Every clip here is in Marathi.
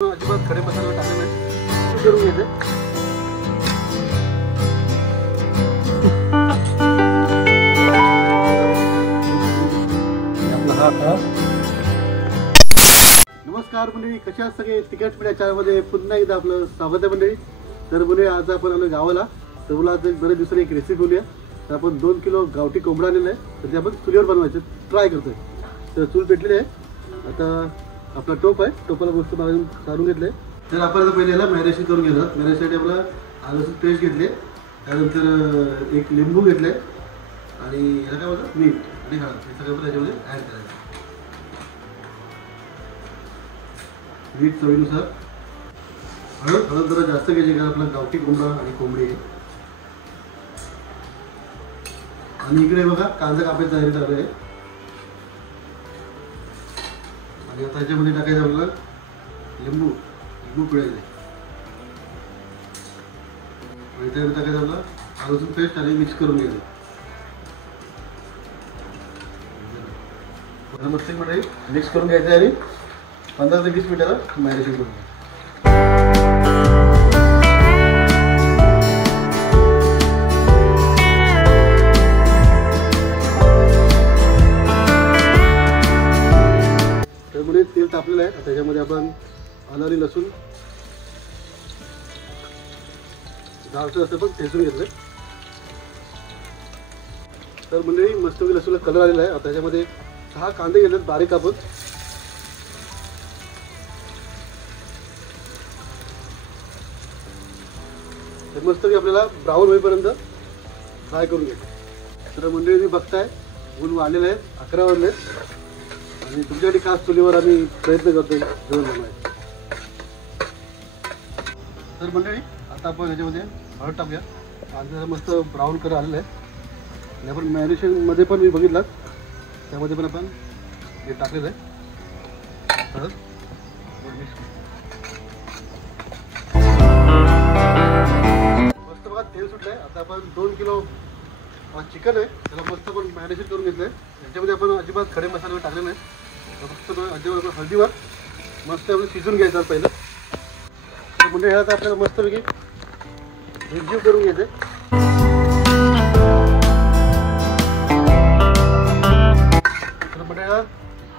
अजिबात खडे मसाले टाकले नाही, करून घ्यायचे. नमस्कार मंडळी, कशा आहात सगळे? तिकीट पिढ्या चॅनलमध्ये पुन्हा एकदा आपलं स्वागत आहे मंडळी. तर मंडळी आज आपण आलो गावाला. तर मला आज बऱ्याच दिवसांनी एक रेसिपी बोलूया. तर आपण 2 किलो गावठी कोंबडा आणलेला आहे, तर ते आपण चुलीवर बनवायचं ट्राय करतोय. तर चूल पेटलेली आहे. आता आपला टोप आहे, टोपाला मस्त काढून घेतले. तर आपण आता पहिले याला मॅरिनेशन करून घेणार. मॅरिनेशनसाठी आपला आलं लसूण पेस्ट घेतले, त्यानंतर एक लिंबू घेतले आणि याला काय बोलतात मीठ आणि हळद, हे सगळं त्याच्यामध्ये ॲड करायचं. मीठ चवीनुसार, हळद जरा जास्त घ्यायची कारण आपला गावठी कोंबडा आणि कोंबडी आहे. आणि इकडे बघा कांदा कापायची तयारी चालू आहे. आणि आता याच्यामध्ये टाकायचं आपल्याला लिंबू पिळायचे. आणि त्यामध्ये टाकायचं आपला आलं लसूण पेस्ट आणि मिक्स करून घ्यायचं. मस्तपणे मिक्स करून घ्यायचं आणि 15 ते 20 मिनिटाला मॅरिनेशन करून घ्यायचं. त्यामध्ये तेल तापलेलं आहे, त्याच्यामध्ये आपण आलं आणि लसूण जाडसर असं पण ठेचून घेतलं. तर मंडळी मस्तपैकी लसूणला कलर आलेला आहे. आता त्याच्यामध्ये 6 कांदे घेतलेत बारीक कापून. तर मस्तपैकी आपल्याला ब्राऊन होईपर्यंत फ्राय करून घ्यायचं. तर मंडळी तुम्ही बघताय ऊन वाढलेलं आहे, 11 वाजले आणि तुमच्यासाठी खास चुलीवर आम्ही प्रयत्न करतोय जेवण बनवायचं. तर मंडळी आता आपण ह्याच्यामध्ये हळद टाकूया. कांदा मस्त ब्राऊन कलर आलेला आहे. आणि आपण मॅरिनेशनमध्ये पण मी बघितलं, त्यामध्ये पण आपण हे टाकलेलं आहे हळद. मस्त बघा तेल सुटलं आहे. आता आपण 2 किलो चिकन आहे, त्याला मस्त आपण मॅरिनेशन करून घेतलं आहे. याच्यामध्ये आपण अजिबात खडे मसाले टाकले नाही, फक्त अजिबात हळदीवर मस्त आपण शिजून घ्यायचं पहिलं. तर म्हणजे ह्याला आपल्याला मस्तपैकी रिज्यू करून घ्यायचं. तर म्हणजे ह्याला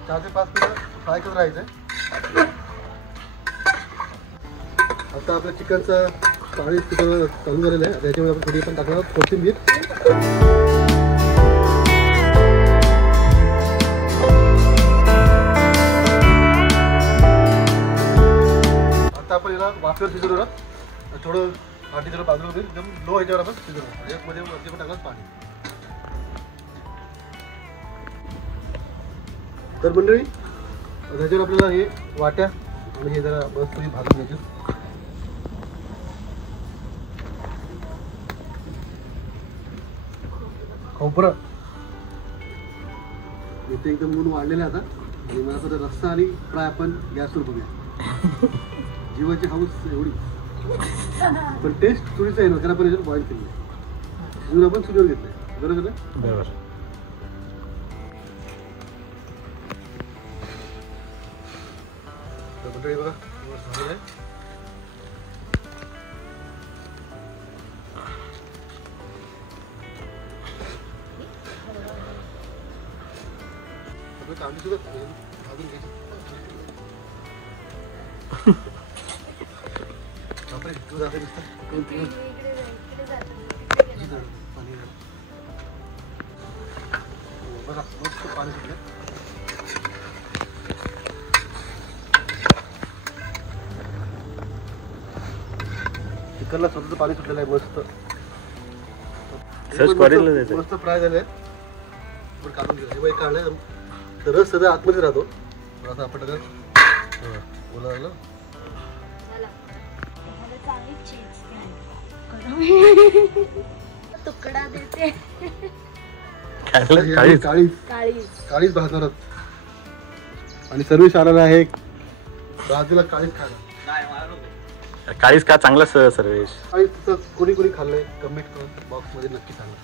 4 ते 5 मिनिटं फ्राय करत राहायचं. आता आपल्या चिकनचं पाणी तिथं चालू झालेलं आहे. त्याच्यामध्ये आपण थोडी पण टाकणार कोथिंबीर. आता आपण याला वाफेवर शिजवणार. थोडं पाणी जरा बाजूला होईल, एकदम लो ह्याच्यावर आपण शिजवणार. यामध्ये वरती पण टाकणार पाणी. तर मंडळी त्याच्यावर आपल्याला हे वाट्या आणि हे जरा मस्त भाजून घ्यायचे. खोबरं इथे एकदम ऊन वाढलेलं आहे आता. आणि मला आता रस्सा आणि फ्राय आपण गॅसवर बघूया. जीवाची हाऊस एवढी, पण टेस्ट चुलीचा आहे ना, कारण आपण याच्यावर बॉईल केली आहे. शिजून आपण चुलीवर घेतलंय. बरोबर ना? बरोबर. मंडळी बघा झालेलं आहे. कांदे सुद्धा भाजून घ्यायचे. बघा मस्त पाणी सुटलं. चिकनला स्वतःच पाणी सुटलेलं आहे. मस्त मस्त फ्राय झाले. आपण काढून घेऊ. काढलं तर रस सगळं आतमध्ये राहतो. आता आपण बोला लागलं तुकडा देते. काळीच भाजणार आणि सर्विस आलेला आहे. बाजूला काळीच खायला. काळीच का चांगला सर्विस. काळीच कोणी कोणी खाल्लंय कमेंट करून बॉक्स मध्ये नक्की सांगा.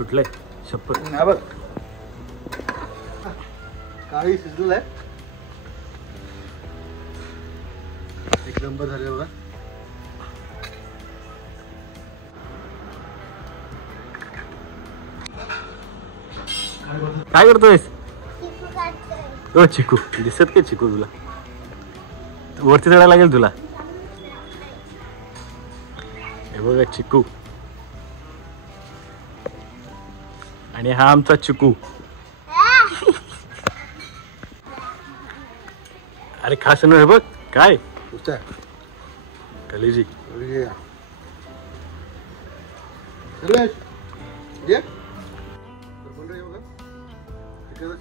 सुटले शपथ. हा बघ काही शिजलेलं आहे. एक नंबर झाले बघा. काय करतोयस? हो चिकू दिसत काय चिकू तुला? वरती चढायला लागेल तुला. हे बघा चिकू. आणि हा आमचा चिकू. अरे खास आहे बघ काय कलेजी.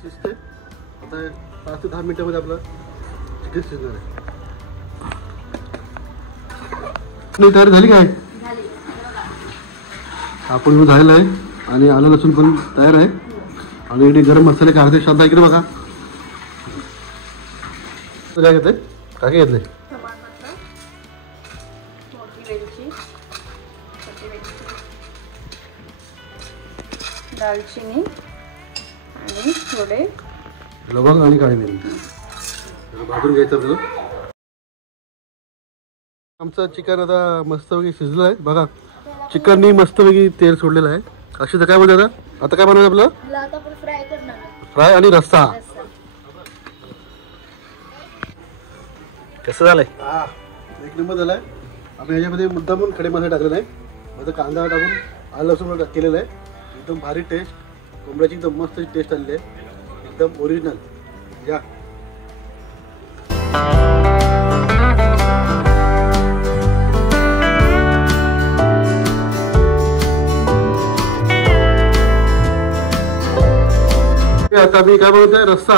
शिजते आता 5 ते 10 मिनिटांमध्ये आपलं चिकन शिजणार आहे. तयारी झाली काय? आपण झालेलं आहे आणि आलं लसूण पण तयार आहे आणि इकडे गरम मसाले काय अर्धे शांत इकडे बघा. काय घेतलंय? काय घेतलंय? दालचिनी आणि थोडे लवंग आणि काळी मिरी भाजून घ्यायचं आपल्याला. आमचं चिकन आता मस्तपैकी शिजलं आहे बघा. चिकननी मस्तपैकी तेल सोडलेलं आहे. अक्षय काय बोलते आता काय बनवायचं आपलं? फ्राय आणि रस्सा. कसं झालंय? एक नंबर झालाय. आम्ही ह्याच्यामध्ये मुद्दामून खडे मसाले टाकले नाही. आता कांदा टाकून आलं लसूण केलेलं आहे. एकदम भारी टेस्ट. कोंबड्याची एकदम मस्त टेस्ट आलेली आहे. एकदम ओरिजिनल. या आता मी काय बनवतोय रस्सा.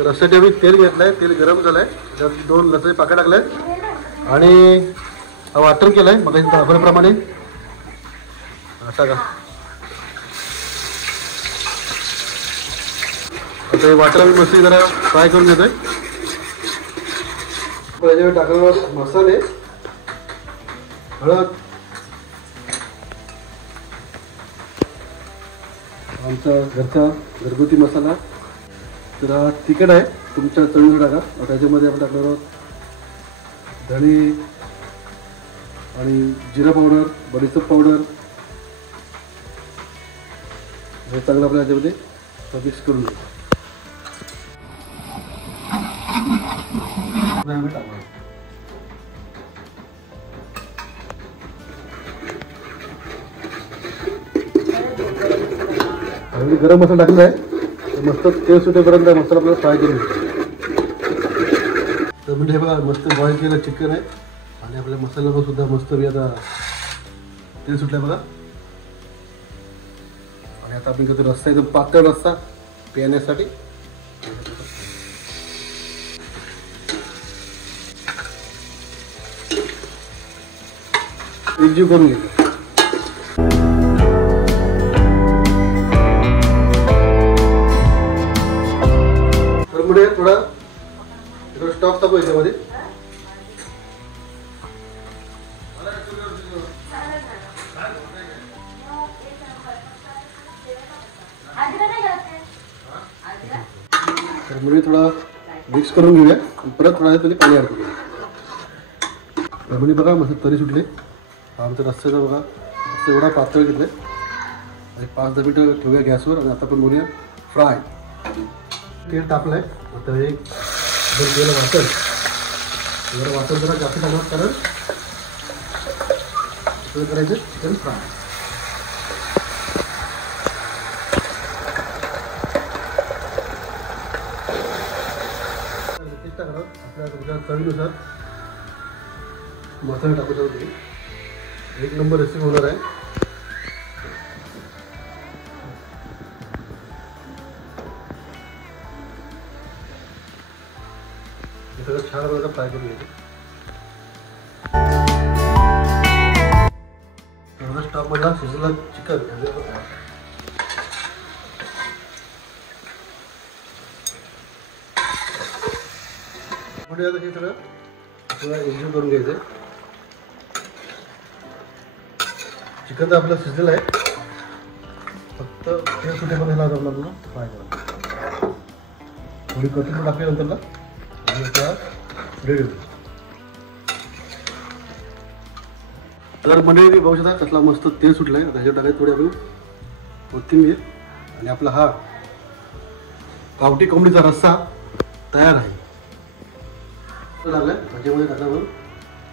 रस्स्याचे मी तेल घेतलंय. तेल गरम झालंय. त्यात 2 लसणाचे पाकळ्या टाकले आणि वाटण केलंय मग दाखवल्याप्रमाणे. टाका आता हे वाटण मी मस्त जरा फ्राय करून घेतोय. याच्यावर टाकणार मसाले, हळद, आमचा घरचा घरगुती मसाला. तर हा तिखट आहे तुमच्या चवीनुसार टाका. त्याच्यामध्ये आपण टाकणार आहोत धणे आणि जिरा पावडर, बडीशेप पावडर. हे चांगलं आपल्या याच्यामध्ये मिक्स करून घेऊ. गरम मसाला टाकला आहे. मस्त तेल सुटेपर्यंत मसाला आपल्याला फ्राय करून घेतो. तर म्हणजे हे बघा मस्त बॉईल केलं चिकन आहे आणि आपल्या मसाल्यावर सुद्धा मस्त मी आता तेल सुटलं बघा. आणि आता आपण करतो रस्सा. एकदम पातळ रस्सा पिण्यासाठी. एकजीव करून घेतो. तर पुढे थोडा स्टॉक टाकू याच्यामध्ये. तर म्हणजे थोडा मिक्स करून घेऊया. परत थोडा तरी पाणी ॲड करूया. तर म्हणजे बघा मस्त तरी सुटले. आमचं रस्स्याचा बघा मस्त एवढा पातळ घेतलं आणि 5-10 मिनिटं ठेवूया गॅसवर. आणि आता पण बोलूया फ्राय. तेल टाकलं आहे. आता एक जर तेल वाटेल जरा वाटेल जरा जास्त टाकणार कारण करायचं चिकन फ्राय. आपल्या तुमच्या चवीनुसार मसाला टाकू शकतो. एक नंबर रेसिपी होणार आहे. हे सगळं छान प्रकारे फ्राय करून घ्यायचं. स्टॉक मधला शिजलेला चिकन पुढे आता हे सगळं थोडं एकजीव करून घ्यायचं. चिकन तर आपलं शिजलेलं आहे. फक्त तेल सुटेपर्यंत ह्याला आपल्याला पूर्ण फ्राय करा. थोडी कोथिंबीर टाकल्यानंतर ना आणि आता रेडी होईल. तर मंडळी बघू शकता कसला मस्त तेल सुटलं आहे. त्याच्यावर टाकायचं थोडी आपण कोथिंबीर आणि आपला हा गावठी कोंबडीचा रस्सा तयार आहे. लागलाय त्याच्यामध्ये टाकल्यावर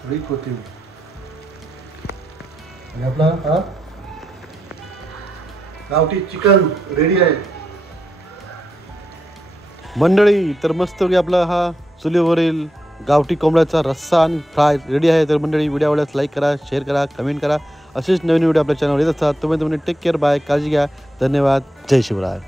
थोडी कोथिंबीर आणि आपला हा गावठी चिकन रेडी आहे. मंडळी तर मस्त आपला हा चुलीवरील गावठी कोंबड्याचा रस्सा आणि फ्राय रेडी आहे. तर मंडळी व्हिडिओ आवडल्यास लाईक करा, शेअर करा, कमेंट करा. असेच नवीन व्हिडिओ आपल्या चॅनलवर येत असतात. तुम्ही टेक केअर, बाय, काळजी घ्या. धन्यवाद. जय शिवराय.